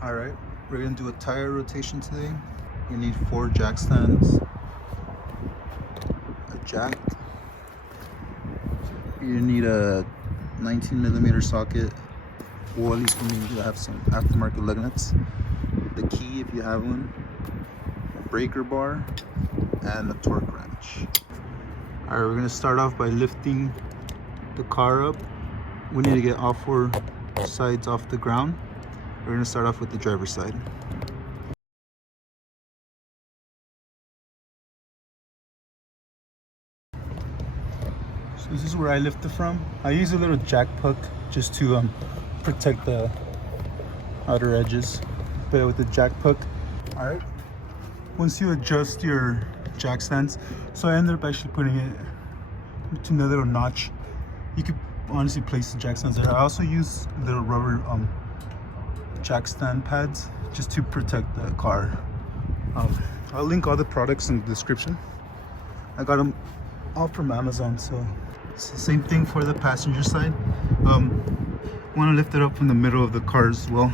Alright, we're going to do a tire rotation today. You need 4 jack stands, a jack, you need a 19mm socket, or at least we need to have some aftermarket lug nuts, the key if you have one, a breaker bar, and a torque wrench. Alright, we're going to start off by lifting the car up. We need to get all 4 sides off the ground. We're going to start off with the driver's side. So this is where I lift it from. I use a little jack puck just to protect the outer edges. But with the jack puck, all right. Once you adjust your jack stands, so I ended up actually putting it between the little notch. You could honestly place the jack stands there. I also use little rubber jack stand pads just to protect the car. I'll link all the products in the description. I got them all from Amazon, so it's the same thing for the passenger side. Want to lift it up from the middle of the car as well.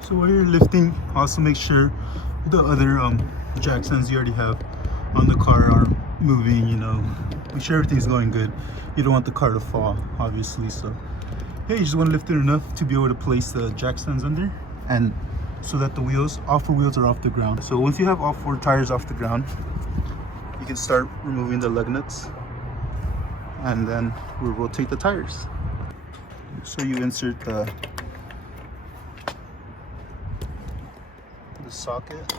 So while you're lifting, also make sure the other jack stands you already have on the car are moving, you know, make sure everything's going good. You don't want the car to fall, obviously, so yeah, you just want to lift it enough to be able to place the jack stands under, and so that the wheels, all 4 wheels are off the ground. So once you have all 4 tires off the ground, you can start removing the lug nuts, and then we'll rotate the tires. So you insert the socket,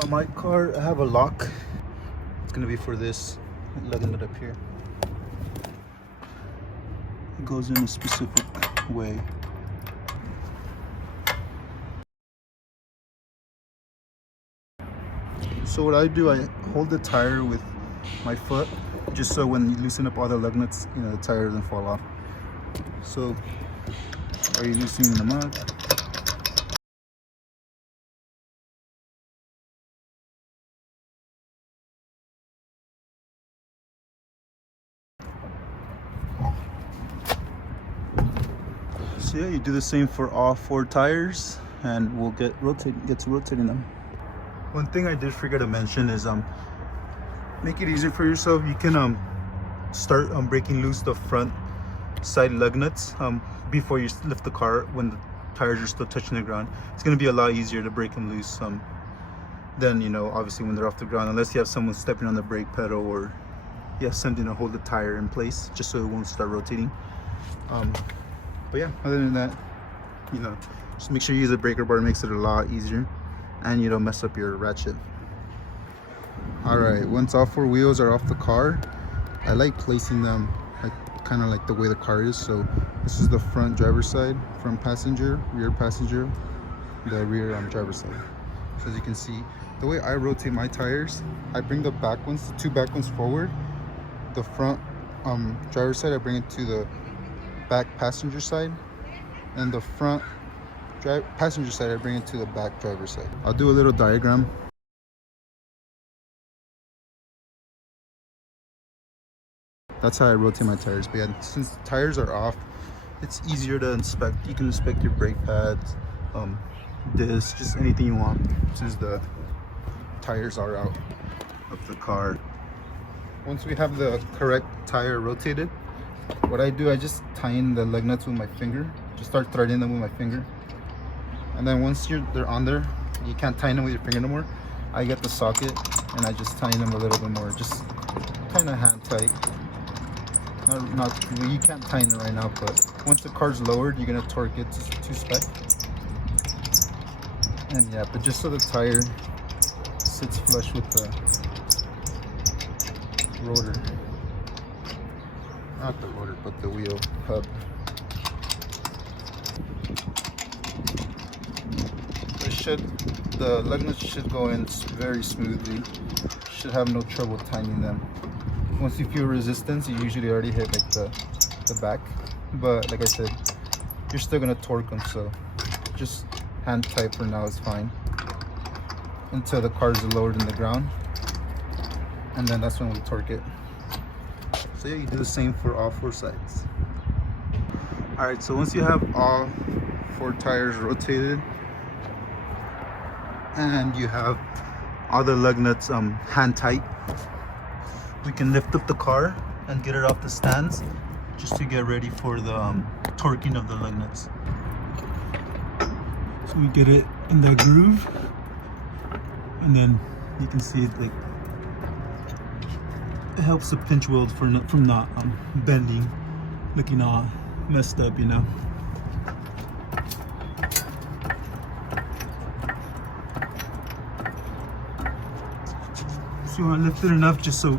on my car I have a lock. It's gonna be for this lug nut up here. It goes in a specific way. So what I do, I hold the tire with my foot, just so when you loosen up all the lug nuts, you know, the tire doesn't fall off. So are you loosening them up? So yeah, you do the same for all 4 tires, and we'll get to rotating them. One thing I did forget to mention is make it easier for yourself. You can start breaking loose the front side lug nuts before you lift the car when the tires are still touching the ground. It's going to be a lot easier to break them loose than, you know, obviously when they're off the ground, unless you have someone stepping on the brake pedal or you have something to hold the tire in place just so it won't start rotating. But yeah, other than that, you know, just make sure you use a breaker bar. It makes it a lot easier, and you don't mess up your ratchet. All right, once all 4 wheels are off the car, I like placing them kind of like the way the car is. So this is the front driver's side, front passenger, rear passenger, the rear driver's side. So as you can see, the way I rotate my tires, I bring the back ones, the 2 back ones forward. The front driver's side, I bring it to the back passenger side, and the front passenger side, I bring it to the back driver's side. I'll do a little diagram. That's how I rotate my tires. But yeah, since the tires are off, it's easier to inspect. You can inspect your brake pads, discs, just anything you want, since the tires are out of the car. Once we have the correct tire rotated, what I do, I just tie in the lug nuts with my finger. Just start threading them with my finger. And then once they're on there, you can't tighten them with your finger no more. I get the socket and I just tighten them a little bit more, just kind of hand tight. Not you can't tighten it right now, but once the car's lowered, you're gonna torque it to spec. And yeah, but just so the tire sits flush with the rotor. Not the rotor, but the wheel hub. The lug nuts should go in very smoothly. Should have no trouble tightening them. Once you feel resistance, you usually already hit like the back. but like I said, you're still gonna torque them, so just hand tight for now is fine until the cars are lowered in the ground, and then that's when we torque it. So yeah, you do the same for all 4 sides. All right, so once you have all 4 tires rotated and you have all the lug nuts hand tight, we can lift up the car and get it off the stands just to get ready for the torquing of the lug nuts. So we get it in that groove, and then you can see it, like, it helps the pinch weld from not bending, looking all messed up, you know. So you want to lift it enough just so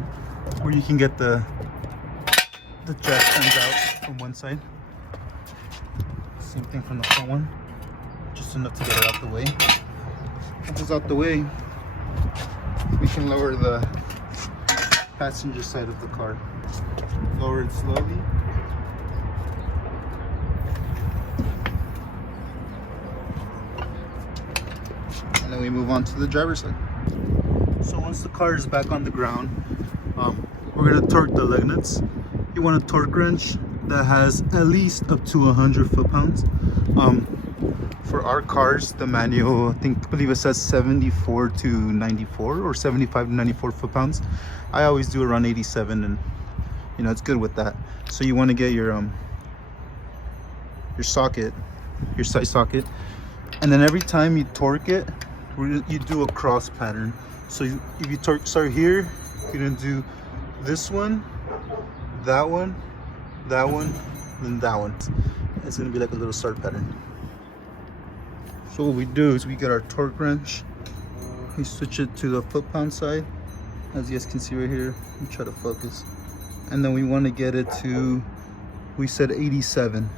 where you can get the jack stands out from one side. Same thing from the front one, just enough to get it out the way. Once it's out the way, we can lower the passenger side of the car. Lower it slowly. And then we move on to the driver's side. So once the car is back on the ground, we're going to torque the lug nuts. You want a torque wrench that has at least up to 100 foot-pounds. For our cars, the manual, I believe it says 74 to 94 or 75 to 94 foot-pounds. I always do around 87, and you know, it's good with that. So you want to get your socket, your side socket, and then every time you torque it, you do a cross pattern. So if you start here, you're gonna do this one, that one, that one, then that one. It's gonna be like a little start pattern. So what we do is we get our torque wrench, we switch it to the foot-pound side, as you guys can see right here. Let me try to focus. And then we want to get it to, we said 87.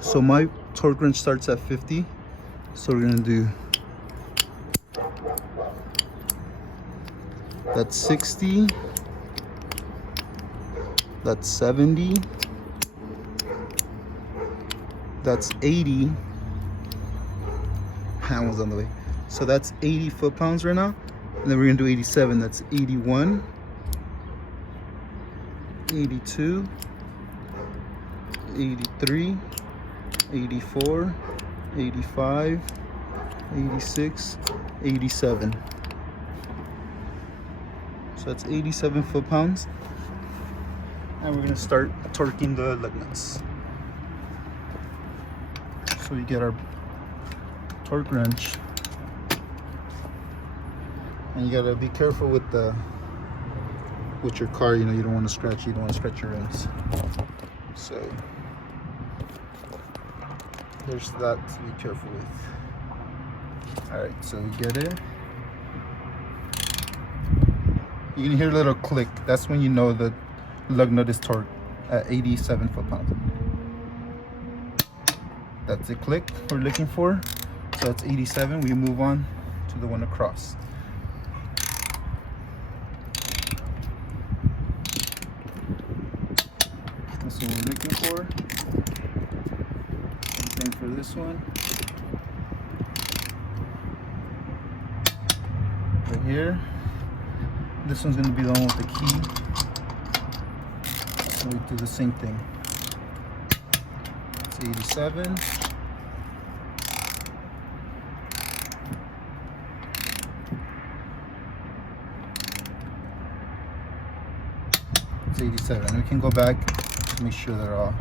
So my torque wrench starts at 50. So we're gonna do, that's 60, that's 70, that's 80. Hand was on the way. So that's 80 foot-pounds right now. And then we're gonna do 87. That's 81, 82, 83, 84, 85, 86, 87. So that's 87 foot-pounds. And we're gonna start torquing the lug nuts. So we get our torque wrench, and you gotta be careful with your car. You know, you don't want to scratch. You don't want to scratch your rims. So there's that to be careful with. All right, so we get it. You can hear a little click. That's when you know the lug nut is torqued at 87 foot-pounds. That's the click we're looking for. So that's 87. We move on to the one across. That's what we're looking for. Same thing for this one. Right here. This one's going to be the one with the key. So we do the same thing. It's 87. It's 87. We can go back to make sure they're all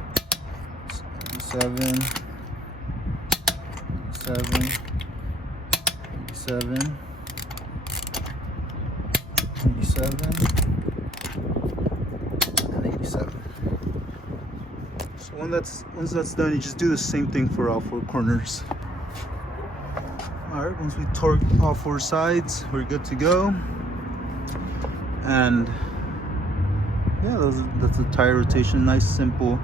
87, 87, 87, 87, and 87. So once that's done, you just do the same thing for all 4 corners. All right, once we torque all 4 sides, we're good to go. And yeah, that's a tire rotation. Nice, simple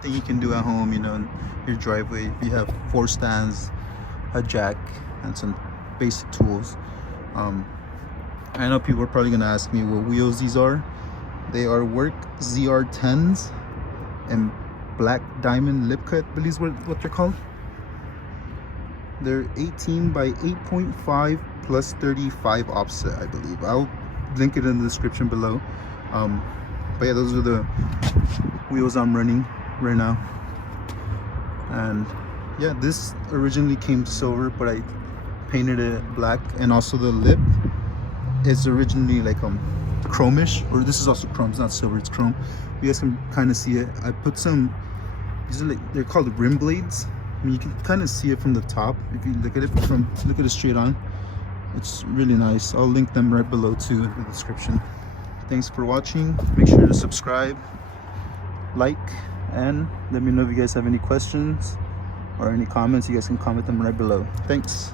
thing you can do at home, you know, in your driveway. If you have 4 stands, a jack, and some basic tools. I know people are probably gonna ask me what wheels these are. They are work ZR10s and black diamond lip cut, I believe is what they're called. They're 18 by 8.5 plus 35 offset, I believe. I'll link it in the description below. But yeah, those are the wheels I'm running right now. And yeah, this originally came silver, but I painted it black, and also the lip is originally like chromish, or this is also chrome. It's not silver, it's chrome. You guys can kind of see it. I put some, these are like, they're called rim blades. I mean, you can kind of see it from the top if you look at it straight on. It's really nice. I'll link them right below too in the description. Thanks for watching. Make sure to subscribe, like, and let me know if you guys have any questions or any comments. You guys can comment them right below. Thanks.